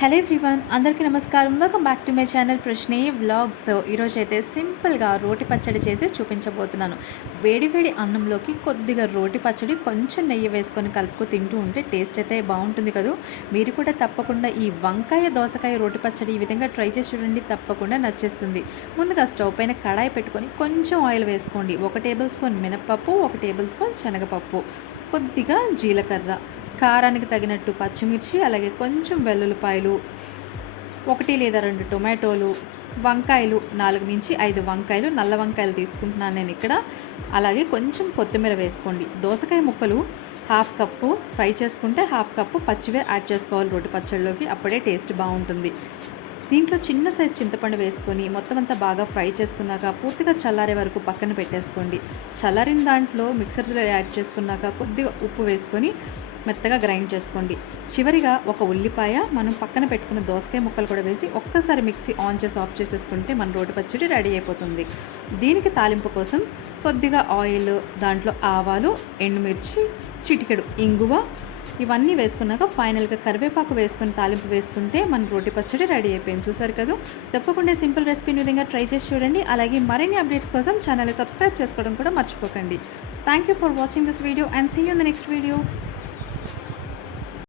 Hello everyone అందరికీ నమస్కారం. Welcome back to my channel ప్రశ్నే వ్లాగ్స్. ఈరోజు అయితే సింపుల్గా రోటి పచ్చడి చేసి చూపించబోతున్నాను. వేడి వేడి అన్నంలోకి కొద్దిగా రోటి పచ్చడి కొంచెం నెయ్యి వేసుకొని కలుపుకు తింటూ ఉంటే టేస్ట్ అయితే బాగుంటుంది కదా. మీరు కూడా తప్పకుండా ఈ వంకాయ దోసకాయ రోటి పచ్చడి ఈ విధంగా ట్రై చేసి చూడండి తప్పకుండా నచ్చేస్తుంది. ముందుగా స్టవ్ పైన కడాయి పెట్టుకొని కొంచెం ఆయిల్ వేసుకోండి. ఒక టేబుల్ స్పూన్ మినపప్పు ఒక టేబుల్ స్పూన్ శనగపప్పు. కొద్దిగా జీలకర్ర. కారానికి తగినట్టు పచ్చిమిర్చి అలాగే కొంచెం వెల్లుల్లిపాయలు ఒకటి లేదా రెండు టొమాటోలు వంకాయలు నాలుగు నుంచి ఐదు వంకాయలు నల్ల వంకాయలు తీసుకుంటున్నాను నేను ఇక్కడ. అలాగే కొంచెం కొత్తిమీర వేసుకోండి. దోసకాయ ముక్కలు హాఫ్ కప్పు ఫ్రై చేసుకుంటే హాఫ్ కప్పు పచ్చివే యాడ్ చేసుకోవాలి. రోటి పచ్చళ్ళలోకి అప్పుడే టేస్ట్ బాగుంటుంది. దీంట్లో చిన్న సైజ్ చింతపండు వేసుకొని మొత్తం అంతా బాగా ఫ్రై చేసుకున్నాక పూర్తిగా చల్లారే వరకు పక్కన పెట్టేసుకోండి. చల్లారిన దాంట్లో మిక్సర్లో యాడ్ చేసుకున్నాక కొద్దిగా ఉప్పు వేసుకొని మెత్తగా గ్రైండ్ చేసుకోండి. చివరిగా ఒక ఉల్లిపాయ మనం పక్కన పెట్టుకున్న దోసకాయ ముక్కలు కూడా వేసి ఒక్కసారి మిక్సీ ఆన్ చేసి ఆఫ్ చేసేసుకుంటే మన రోటి పచ్చడి రెడీ అయిపోతుంది. దీనికి తాలింపు కోసం కొద్దిగా ఆయిల్ దాంట్లో ఆవాలు ఎండుమిర్చి చిటికెడు ఇంగువ ఇవన్నీ వేసుకున్నాక ఫైనల్గా కరివేపాకు వేసుకుని తాలింపు వేసుకుంటే మన రోటి పచ్చడి రెడీ అయిపోయింది. చూసారు కదా? తప్పకుండా సింపుల్ రెసిపీని విధంగా ట్రై చేసి చూడండి. అలాగే మరిన్ని అప్డేట్స్ కోసం ఛానల్ని సబ్స్క్రైబ్ చేసుకోవడం కూడా మర్చిపోకండి. Thank you for watching this video and see you in the next video